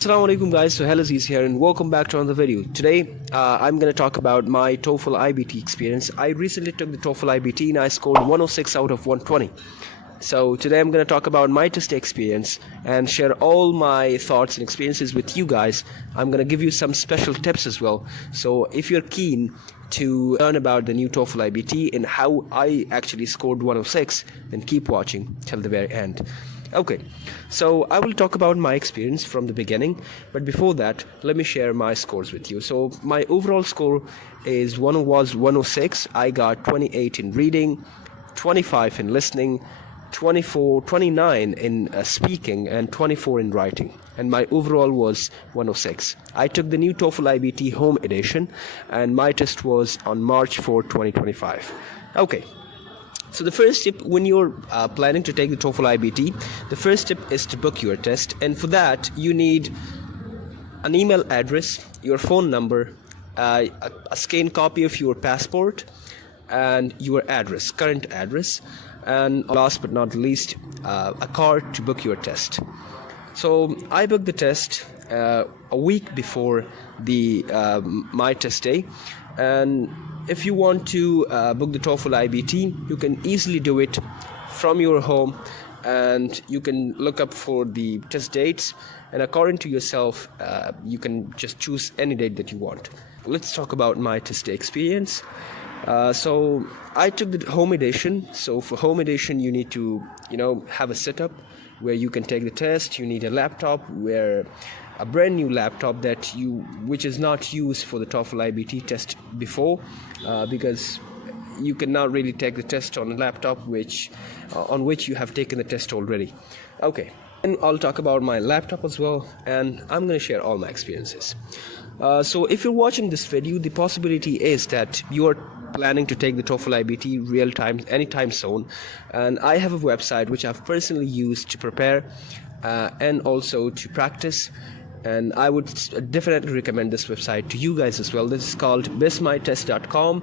Assalamu alaikum guys, Sohail Aziz here and welcome back to another video. Today I'm going to talk about my TOEFL iBT experience. I recently took the TOEFL iBT and I scored 106 out of 120. So today I'm going to talk about my test experience and share all my thoughts and experiences with you guys. I'm going to give you some special tips as well. So if you're keen to learn about the new TOEFL iBT and how I actually scored 106, then keep watching till the very end. Okay, so I will talk about my experience from the beginning, but before that, let me share my scores with you. So my overall score was 106. I got 28 in reading, 25 in listening, 29 in speaking, and 24 in writing. And my overall was 106. I took the new TOEFL iBT Home Edition, and my test was on March 4, 2025. Okay. So the first tip when you're planning to take the TOEFL IBT, the first tip is to book your test, and for that you need an email address, your phone number, a scanned copy of your passport, and your address, current address, and last but not least, a card to book your test. So I booked the test a week before the my test day, and if you want to book the TOEFL IBT, you can easily do it from your home, and you can look up for the test dates, and according to yourself, you can just choose any date that you want. Let's talk about my test day experience. So I took the home edition. So for home edition, you need to have a setup where you can take the test. You need a laptop, where a brand new laptop which is not used for the TOEFL IBT test before, because you cannot really take the test on a laptop on which you have taken the test already. Okay, and I'll talk about my laptop as well, and I'm going to share all my experiences. So if you're watching this video, the possibility is that you are planning to take the TOEFL IBT real time anytime soon, and I have a website which I've personally used to prepare and also to practice, and I would definitely recommend this website to you guys as well. This is called bismytest.com.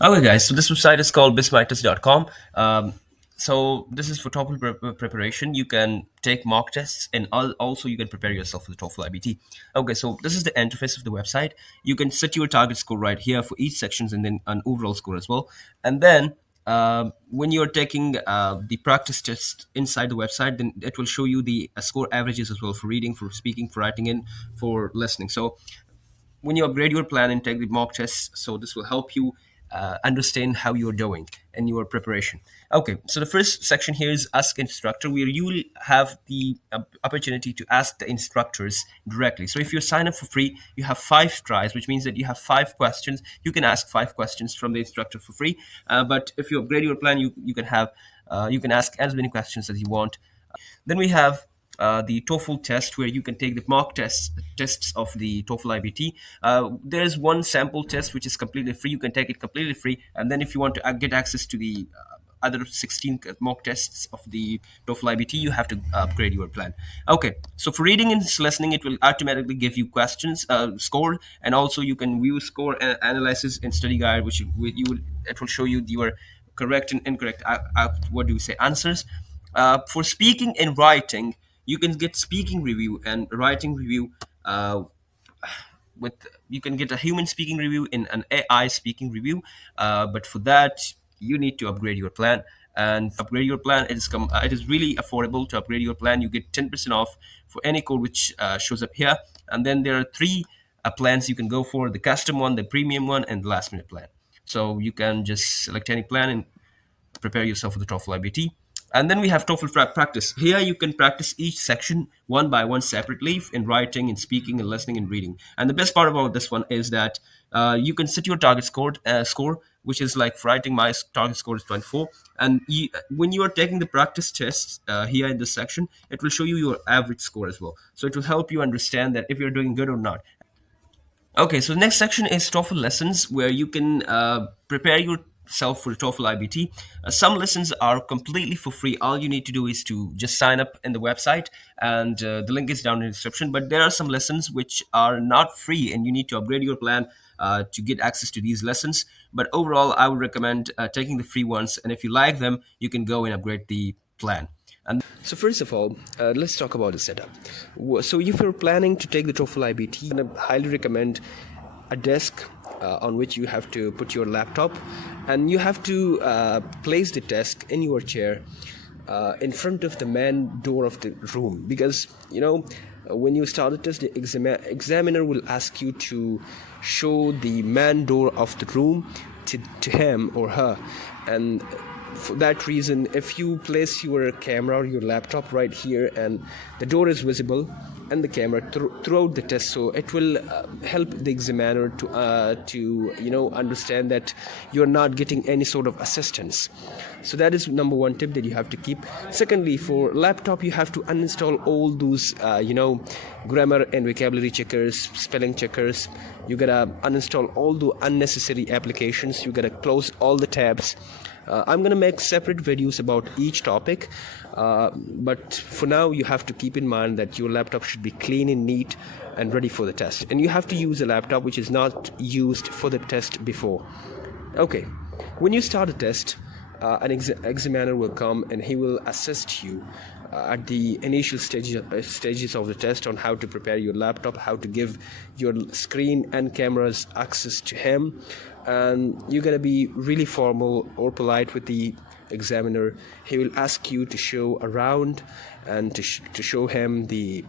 Okay, guys, so this website is called bismytest.com. So this is for TOEFL preparation. You can take mock tests, and also you can prepare yourself for the TOEFL IBT. Okay, so this is the interface of the website. You can set your target score right here for each sections, and then an overall score as well. And then when you're taking the practice test inside the website, then it will show you the score averages as well for reading, for speaking, for writing, and for listening. So when you upgrade your plan and take the mock tests, so this will help you understand how you're doing in your preparation. Okay, so the first section here is ask instructor, where you will have the opportunity to ask the instructors directly. So if you sign up for free, you have 5 tries, which means that you have 5 questions. You can ask 5 questions from the instructor for free, but if you upgrade your plan, you can ask as many questions as you want. Then we have the TOEFL test, where you can take the mock tests of the TOEFL IBT. There is one sample test which is completely free. You can take it completely free, and then if you want to get access to the other 16 mock tests of the TOEFL IBT, you have to upgrade your plan. Okay, so for reading and listening, it will automatically give you questions score, and also you can view score analysis and study guide, which it will show you your correct and incorrect what do we say answers. For speaking and writing, you can get speaking review and writing review. With You can get a human speaking review and an AI speaking review. But for that, you need to upgrade your plan. And upgrade your plan, it is really affordable to upgrade your plan. You get 10% off for any code which shows up here. And then there are 3 plans you can go for: the custom one, the premium one, and the last minute plan. So you can just select any plan and prepare yourself for the TOEFL IBT. And then we have TOEFL practice. Here you can practice each section one by one separately in writing, in speaking, and listening, and reading. And the best part about this one is that you can set your target score, which is like for writing, my target score is 24. And when you are taking the practice tests here in this section, it will show you your average score as well. So it will help you understand that if you're doing good or not. Okay, so the next section is TOEFL lessons, where you can prepare yourself for the TOEFL IBT. Some lessons are completely for free. All you need to do is to just sign up in the website, and the link is down in the description. But there are some lessons which are not free, and you need to upgrade your plan to get access to these lessons. But overall, I would recommend taking the free ones, and if you like them, you can go and upgrade the plan. And So first of all, let's talk about the setup. So if you're planning to take the TOEFL IBT, I highly recommend a desk on which you have to put your laptop, and you have to place the desk in your chair in front of the main door of the room, because when you start the test, the examiner will ask you to show the main door of the room to him or her. And for that reason, if you place your camera or your laptop right here and the door is visible and the camera throughout the test, so it will help the examiner to understand that you're not getting any sort of assistance. So that is number one tip that you have to keep. Secondly, for laptop, you have to uninstall all those grammar and vocabulary checkers, spelling checkers. You gotta uninstall all the unnecessary applications. You gotta close all the tabs. I'm gonna make separate videos about each topic, but for now you have to keep in mind that your laptop should be clean and neat and ready for the test, and you have to use a laptop which is not used for the test before. Okay, when you start a test, an examiner will come and he will assist you at the initial stages of the test on how to prepare your laptop, how to give your screen and cameras access to him. And you gotta be really formal or polite with the examiner. He will ask you to show around and to show him the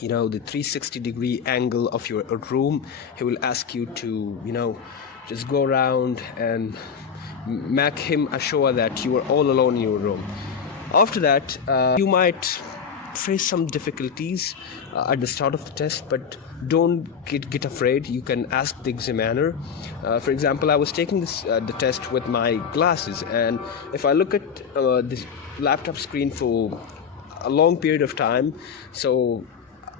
360-degree angle of your room. He will ask you to just go around and make him assure that you are all alone in your room. After that, you might face some difficulties at the start of the test, but don't get afraid. You can ask the examiner. For example, I was taking the test with my glasses, and if I look at this laptop screen for a long period of time, so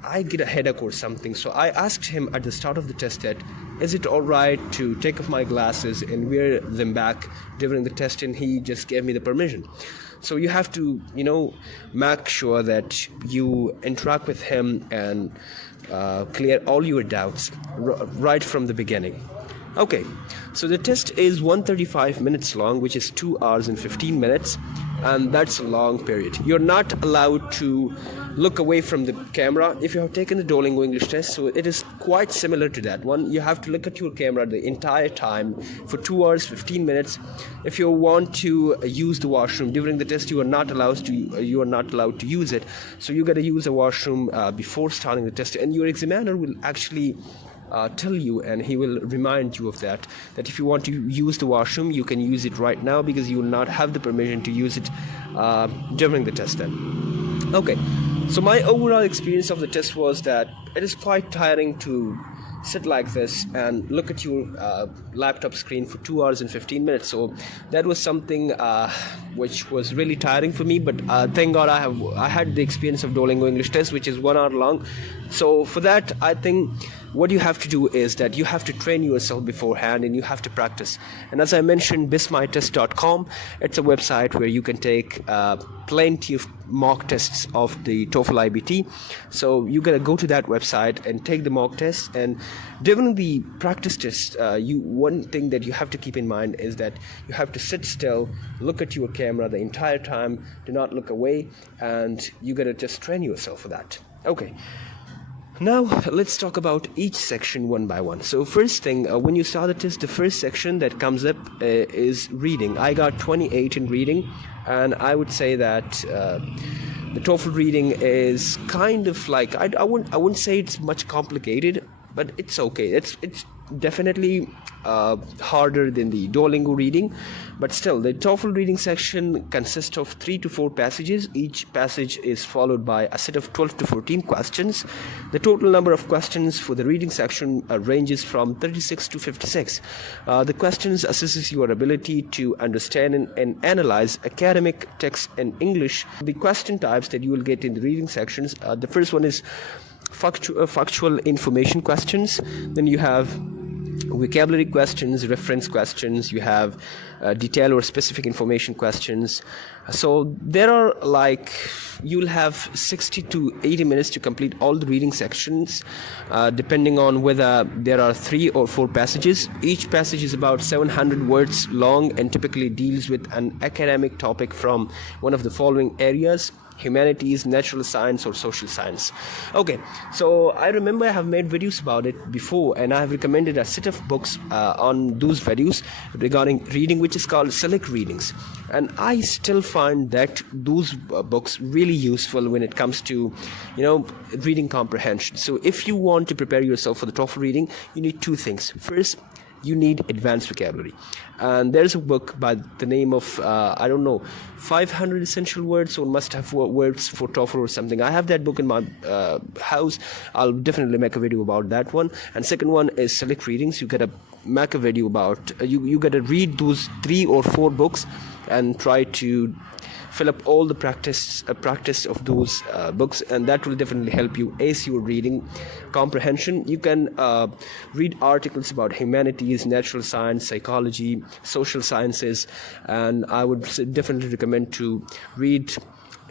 I get a headache or something. So I asked him at the start of the test that, is it all right to take off my glasses and wear them back during the test, and he just gave me the permission. So you have to make sure that you interact with him and clear all your doubts right from the beginning. Okay, so the test is 135 minutes long, which is 2 hours and 15 minutes, and that's a long period. You're not allowed to look away from the camera if you have taken the Duolingo English test, so it is quite similar to that one. You have to look at your camera the entire time for 2 hours 15 minutes. If you want to use the washroom during the test, you are not allowed to use it. So you got to use a washroom before starting the test, and your examiner will actually tell you, and he will remind you of that if you want to use the washroom, you can use it right now, because you will not have the permission to use it during the test then. Okay, so my overall experience of the test was that it is quite tiring to sit like this and look at your laptop screen for 2 hours and 15 minutes. So that was something which was really tiring for me, but thank God I had the experience of Duolingo English test, which is 1 hour long. So for that, I think what you have to do is that you have to train yourself beforehand and you have to practice. And as I mentioned, bismytest.com, it's a website where you can take plenty of mock tests of the TOEFL IBT. So you gotta go to that website and take the mock tests. And during the practice test, one thing that you have to keep in mind is that you have to sit still, look at your camera the entire time, do not look away, and you gotta just train yourself for that. Okay. Now let's talk about each section one by one. So first thing, when you start the test, the first section that comes up is reading. I got 28 in reading, and I would say that the TOEFL reading is kind of like, I wouldn't say it's much complicated, but it's okay. It's definitely harder than the Duolingo reading, but still the TOEFL reading section consists of 3 to 4 passages. Each passage is followed by a set of 12 to 14 questions. The total number of questions for the reading section ranges from 36 to 56. The questions assesses your ability to understand and analyze academic text in English. The question types that you will get in the reading sections, the first one is factual information questions. Then you have vocabulary questions, reference questions, you have detail or specific information questions. So there are like, you'll have 60 to 80 minutes to complete all the reading sections, depending on whether there are 3 or 4 passages. Each passage is about 700 words long and typically deals with an academic topic from one of the following areas: humanities, natural science, or social science. Okay, so I remember I have made videos about it before, and I have recommended a set of books on those videos regarding reading, which is called Select Readings. And I still find that those books really useful when it comes to, reading comprehension. So if you want to prepare yourself for the TOEFL reading, you need 2 things. First, you need advanced vocabulary, and there's a book by the name of I don't know, 500 essential words or must have words for TOEFL or something. I have that book in my house. I'll definitely make a video about that one. And second one is Select Readings. You gotta make a video about you gotta read those 3 or 4 books and try to fill up all the practice of those books, and that will definitely help you ace your reading comprehension. You can read articles about humanities, natural science, psychology, social sciences, and I would definitely recommend to read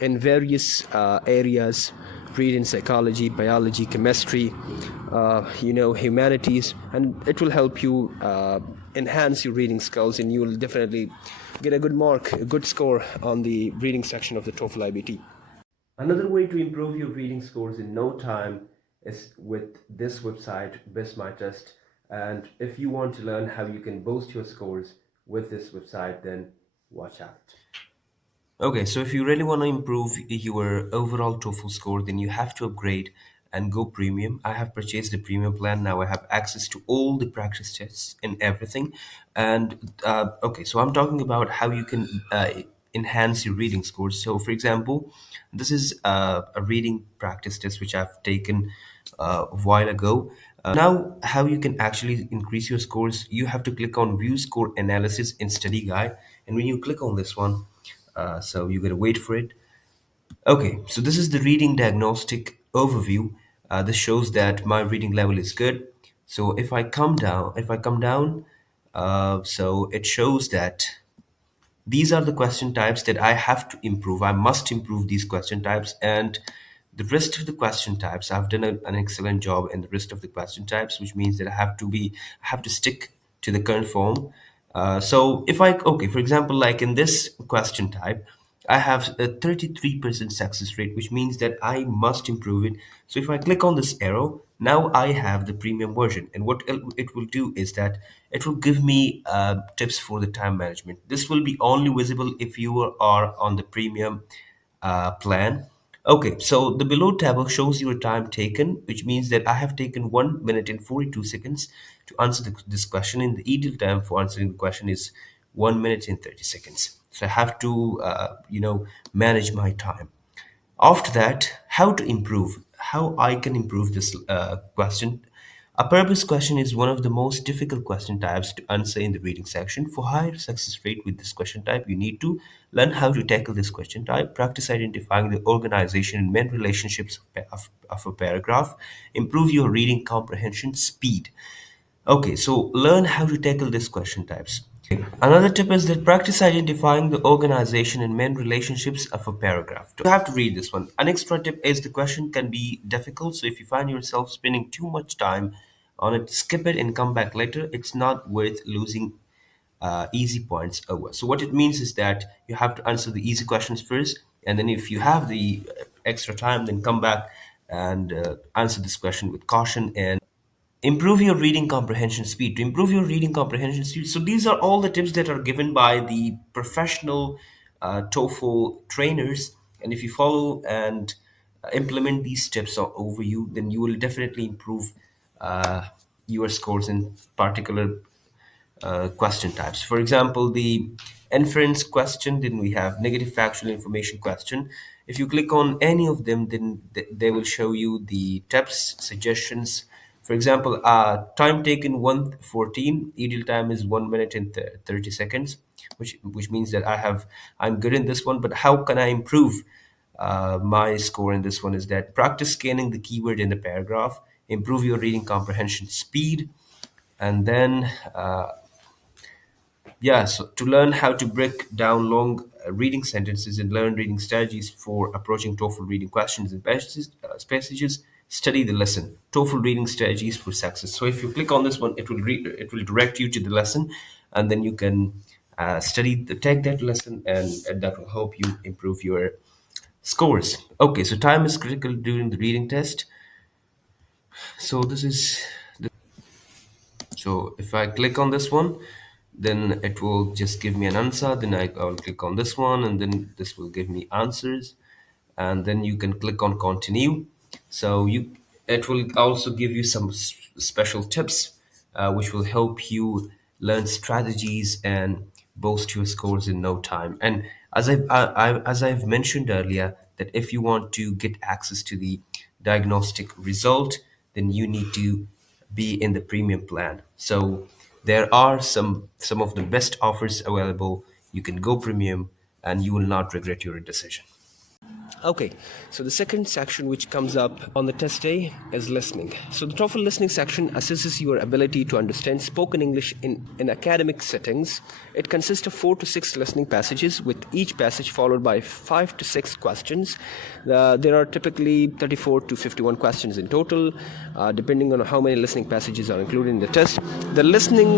in various areas. Read in psychology, biology, chemistry, humanities, and it will help you enhance your reading skills, and you will definitely get a good mark, a good score on the reading section of the TOEFL IBT. Another way to improve your reading scores in no time is with this website, Best My Test. And if you want to learn how you can boost your scores with this website, then watch out. Okay, so if you really want to improve your overall TOEFL score, then you have to upgrade and go premium. I have purchased the premium plan. Now I have access to all the practice tests and everything. And okay, so I'm talking about how you can enhance your reading scores. So, for example, this is a reading practice test which I've taken a while ago. Now, how you can actually increase your scores, you have to click on View Score Analysis in Study Guide. And when you click on this one, so you gotta wait for it. Okay, so this is the reading diagnostic overview. This shows that my reading level is good. So if I come down, so it shows that these are the question types that I have to improve. I must improve these question types, and the rest of the question types, I've done an excellent job in the rest of the question types, which means that I have to stick to the current form. So if I, okay, for example, like in this question type, I have a 33% success rate, which means that I must improve it. So if I click on this arrow, now I have the premium version. And what it will do is that it will give me tips for the time management. This will be only visible if you are on the premium plan. Okay, so the below table shows your time taken, which means that I have taken 1 minute and 42 seconds to answer this question, and the ideal time for answering the question is 1 minute and 30 seconds. So I have to, manage my time. After that, how to improve, how I can improve this question. A purpose question is one of the most difficult question types to answer in the reading section. For higher success rate with this question type, you need to learn how to tackle this question type, practice identifying the organization and main relationships of a paragraph, improve your reading comprehension speed. Okay, so learn how to tackle these question types. Another tip is that practice identifying the organization and main relationships of a paragraph. You have to read this one. An extra tip is the question can be difficult, so if you find yourself spending too much time on it, skip it and come back later. It's not worth losing easy points over. So what it means is that you have to answer the easy questions first, and then if you have the extra time, then come back and answer this question with caution and improve your reading comprehension speed. To improve your reading comprehension speed, so these are all the tips that are given by the professional TOEFL trainers, and if you follow and implement these tips over you, then you will definitely improve your scores in particular question types. For example, the inference question, then we have negative factual information question. If you click on any of them, then they will show you the tips, suggestions. For example, time taken 114, ideal time is 1 minute and 30 seconds, which means that I'm good in this one. But how can I improve my score in this one? Is that practice scanning the keyword in the paragraph, improve your reading comprehension speed, And then yeah, so to learn how to break down long reading sentences and learn reading strategies for approaching TOEFL reading questions and passages, study the lesson. TOEFL reading strategies for success. So if you click on this one, it will direct you to the lesson, and then you can take that lesson, and that will help you improve your scores. Okay, so time is critical during the reading test. So this is So if I click on this one, then it will just give me an answer. Then I'll click on this one, and then this will give me answers. And then you can click on continue. So it will also give you some special tips, which will help you learn strategies and boost your scores in no time. And as I've mentioned earlier, that if you want to get access to the diagnostic result, then you need to be in the premium plan. So there are some of the best offers available. You can go premium, and you will not regret your decision. Okay, so the second section which comes up on the test day is listening. So the TOEFL listening section assesses your ability to understand spoken English in academic settings. It consists of 4 to 6 listening passages, with each passage followed by 5 to 6 questions. There are typically 34 to 51 questions in total, depending on how many listening passages are included in the test. The listening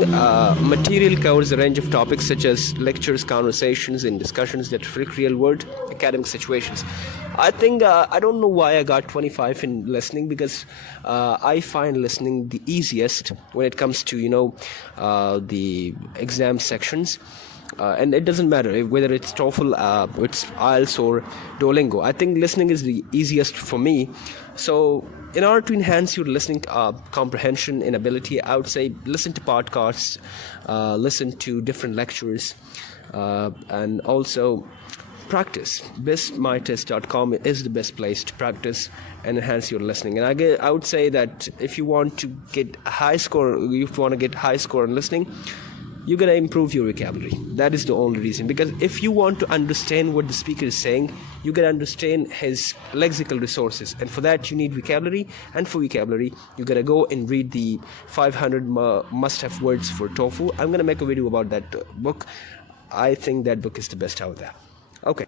material covers a range of topics such as lectures, conversations, and discussions that reflect real-world academic situations. I think I don't know why I got 25 in listening, because I find listening the easiest when it comes to the exam sections. And it doesn't matter whether it's TOEFL, it's IELTS or Duolingo. I think listening is the easiest for me. So in order to enhance your listening comprehension and ability, I would say listen to podcasts, listen to different lectures, and also practice. bestmytest.com is the best place to practice and enhance your listening. And I would say that if you want to get a high score, on listening, you gotta improve your vocabulary. That is the only reason. Because if you want to understand what the speaker is saying, you gotta understand his lexical resources, and for that you need vocabulary. And for vocabulary, you gotta go and read the 500 must-have words for TOEFL. I'm gonna make a video about that book. I think that book is the best out there. Okay,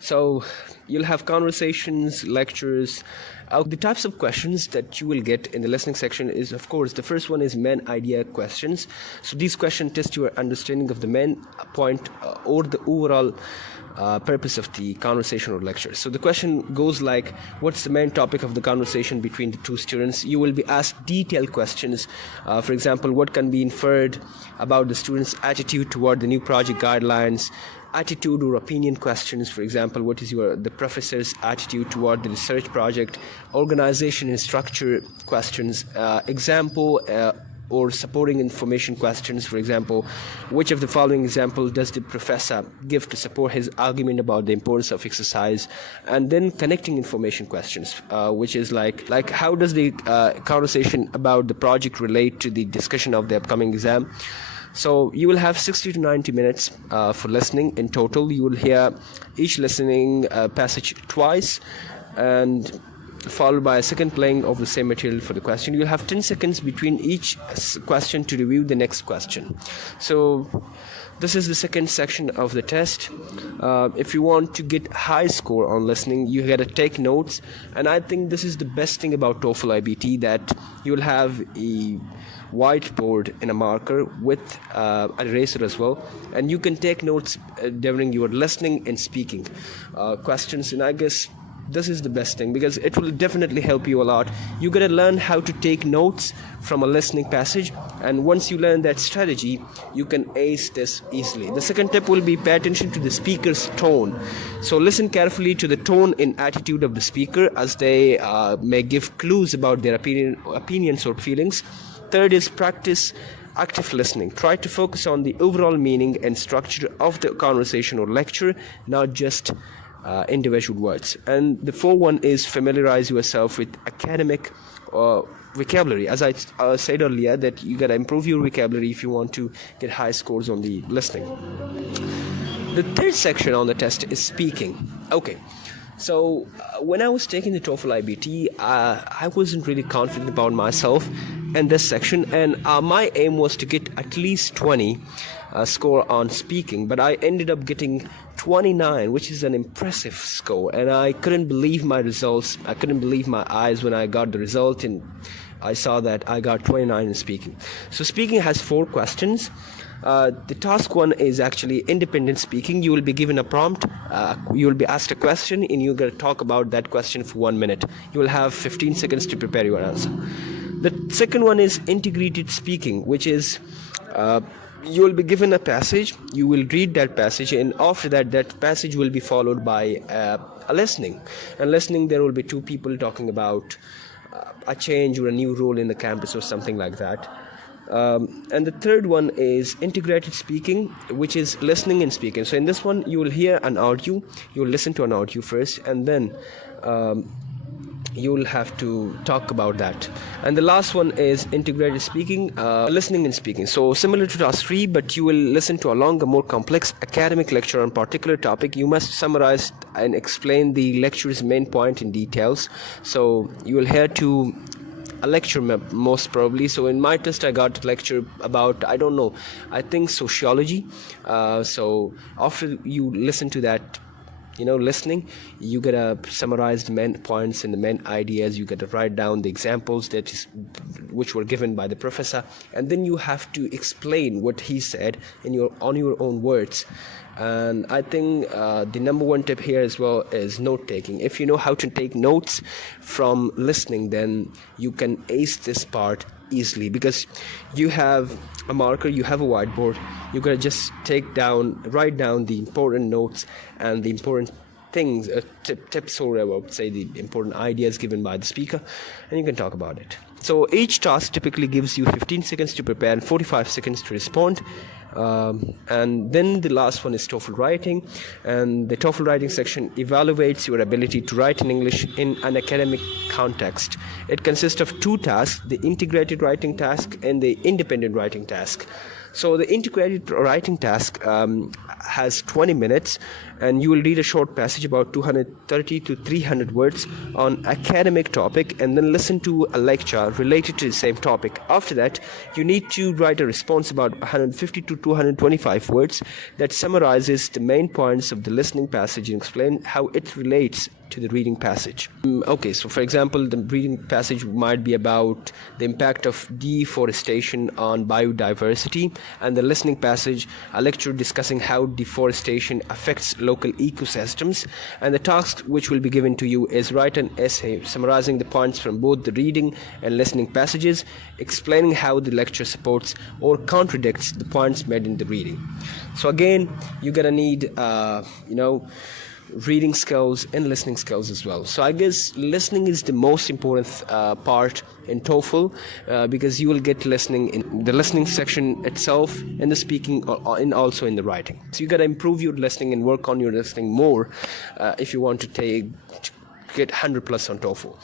so you'll have conversations, lectures. The types of questions that you will get in the listening section is, of course, the first one is main idea questions. So these questions test your understanding of the main point or the overall purpose of the conversation or lecture. So the question goes like, what's the main topic of the conversation between the two students? You will be asked detailed questions. For example, what can be inferred about the student's attitude toward the new project guidelines? Attitude or opinion questions, for example, what is the professor's attitude toward the research project? Organization and structure questions, example or supporting information questions. For example, which of the following examples does the professor give to support his argument about the importance of exercise? And then connecting information questions, which is like how does the conversation about the project relate to the discussion of the upcoming exam? So you will have 60 to 90 minutes for listening in total. You will hear each listening passage twice, and followed by a second playing of the same material for the question. You'll have 10 seconds between each question to review the next question. So this is the second section of the test. If you want to get high score on listening, you gotta take notes. And I think this is the best thing about TOEFL IBT, that you'll have a whiteboard and a marker with an eraser as well, and you can take notes during your listening and speaking questions. And I guess this is the best thing, because it will definitely help you a lot. You gotta learn how to take notes from a listening passage, and once you learn that strategy, you can ace this easily. The second tip will be pay attention to the speaker's tone. So listen carefully to the tone and attitude of the speaker, as they may give clues about their opinions or feelings. Third is practice active listening. Try to focus on the overall meaning and structure of the conversation or lecture, not just individual words. And the fourth one is familiarize yourself with academic vocabulary. As I said earlier, that you gotta improve your vocabulary if you want to get high scores on the listening. The third section on the test is speaking. Okay. So when I was taking the TOEFL IBT, I wasn't really confident about myself in this section, and my aim was to get at least 20 score on speaking, but I ended up getting 29, which is an impressive score, and I couldn't believe my results. I couldn't believe my eyes when I got the result, and I saw that I got 29 in speaking. So speaking has 4 questions. The task 1 is actually independent speaking. You will be given a prompt, you will be asked a question, and you're going to talk about that question for 1 minute. You will have 15 seconds to prepare your answer. The second one is integrated speaking, which is you will be given a passage, you will read that passage, and after that, that passage will be followed by a listening. And listening, there will be 2 people talking about a change or a new role in the campus or something like that. And the third one is integrated speaking, which is listening and speaking. So in this one, you will hear an audio, you will listen to an audio first, and then you will have to talk about that. And the last one is integrated speaking, listening and speaking. So similar to task 3, but you will listen to a longer, more complex academic lecture on a particular topic. You must summarize and explain the lecture's main point in details. So you will hear to a lecture most probably. So in my test, I got a lecture about, I don't know, I think sociology. So after you listen to that, listening, you gotta summarize the main points and the main ideas. You gotta write down the examples which were given by the professor, and then you have to explain what he said on your own words. And I think the number 1 tip here as well is note taking. If you know how to take notes from listening, then you can ace this part easily, because you have a marker, you have a whiteboard, you gotta just write down the important notes and the important things, tips, or I would say the important ideas given by the speaker, and you can talk about it. So each task typically gives you 15 seconds to prepare and 45 seconds to respond. And then the last one is TOEFL writing, and the TOEFL writing section evaluates your ability to write in English in an academic context. It consists of 2 tasks, the integrated writing task and the independent writing task. So the integrated writing task has 20 minutes, and you will read a short passage about 230 to 300 words on academic topic, and then listen to a lecture related to the same topic. After that, you need to write a response about 150 to 225 words that summarizes the main points of the listening passage and explain how it relates to the reading passage. Okay, so for example, the reading passage might be about the impact of deforestation on biodiversity, and the listening passage, a lecture discussing how deforestation affects local ecosystems. And the task which will be given to you is write an essay summarizing the points from both the reading and listening passages, explaining how the lecture supports or contradicts the points made in the reading. So again, you're gonna need reading skills and listening skills as well. So I guess listening is the most important part in TOEFL, because you will get listening in the listening section itself, in the speaking, and also in the writing. So you got to improve your listening and work on your listening more if you want to get 100 plus on TOEFL.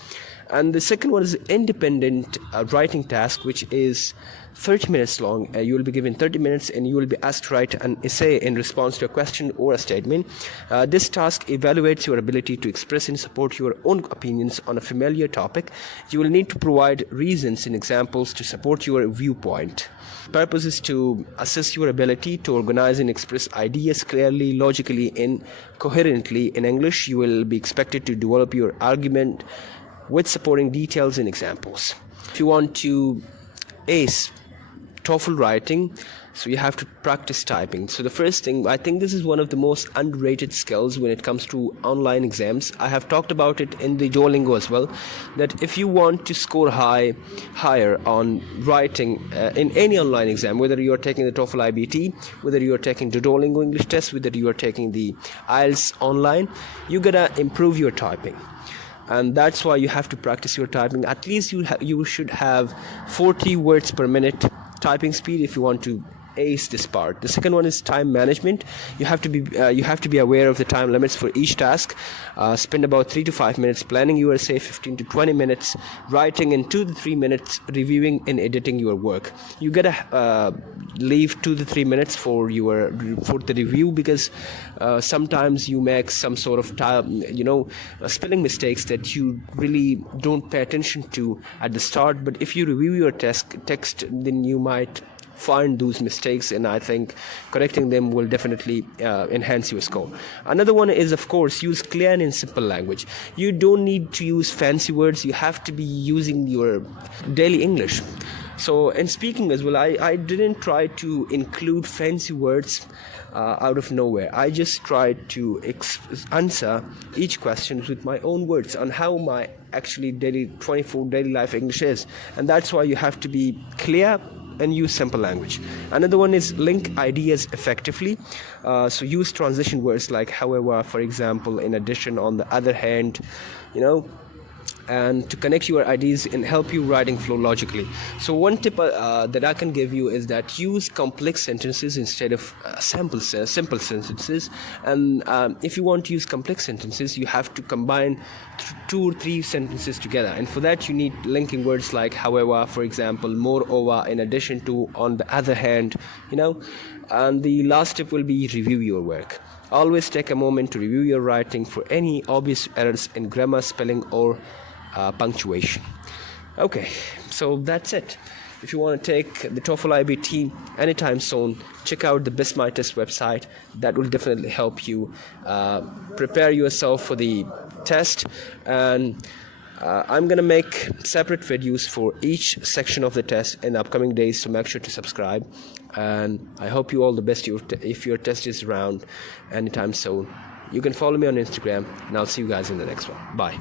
And the second one is independent writing task, which is 30 minutes long. You will be given 30 minutes and you will be asked to write an essay in response to a question or a statement. This task evaluates your ability to express and support your own opinions on a familiar topic. You will need to provide reasons and examples to support your viewpoint. The purpose is to assess your ability to organize and express ideas clearly, logically, and coherently in English. You will be expected to develop your argument with supporting details and examples. If you want to ace TOEFL writing, so you have to practice typing. So the first thing, I think this is one of the most underrated skills when it comes to online exams. I have talked about it in the Duolingo as well, that if you want to score higher on writing in any online exam, whether you are taking the TOEFL IBT, whether you are taking the Duolingo English test, whether you are taking the IELTS online, you gotta improve your typing. And that's why you have to practice your typing. At least you should have 40 words per minute typing speed if you want to ace this part. The second one is time management. You have to be aware of the time limits for each task. Spend about 3 to 5 minutes planning your, say, 15 to 20 minutes writing, and 2 to 3 minutes reviewing and editing your work. You gotta leave 2 to 3 minutes for the review, because sometimes you make some sort of spelling mistakes that you really don't pay attention to at the start. But if you review your text, then you might find those mistakes, and I think correcting them will definitely enhance your score. Another one is, of course, use clear and simple language. You don't need to use fancy words. You have to be using your daily English. So in speaking as well, I didn't try to include fancy words out of nowhere. I just tried to answer each question with my own words on how my actually 24 daily life English is. And that's why you have to be clear and use simple language. Another one is link ideas effectively. So use transition words like however, for example, in addition, on the other hand, and to connect your ideas and help you writing flow logically. So one tip that I can give you is that use complex sentences instead of simple sentences. And if you want to use complex sentences, you have to combine 2 or 3 sentences together, and for that you need linking words like however, for example, moreover, in addition to, on the other hand, and the last tip will be review your work. Always take a moment to review your writing for any obvious errors in grammar, spelling, or punctuation. Okay, so that's it. If you want to take the TOEFL iBT anytime soon, check out the BISMITIS website. That will definitely help you prepare yourself for the test. And I'm going to make separate videos for each section of the test in the upcoming days, so make sure to subscribe. And I hope you all the best if your test is around anytime soon. You can follow me on Instagram, and I'll see you guys in the next one. Bye.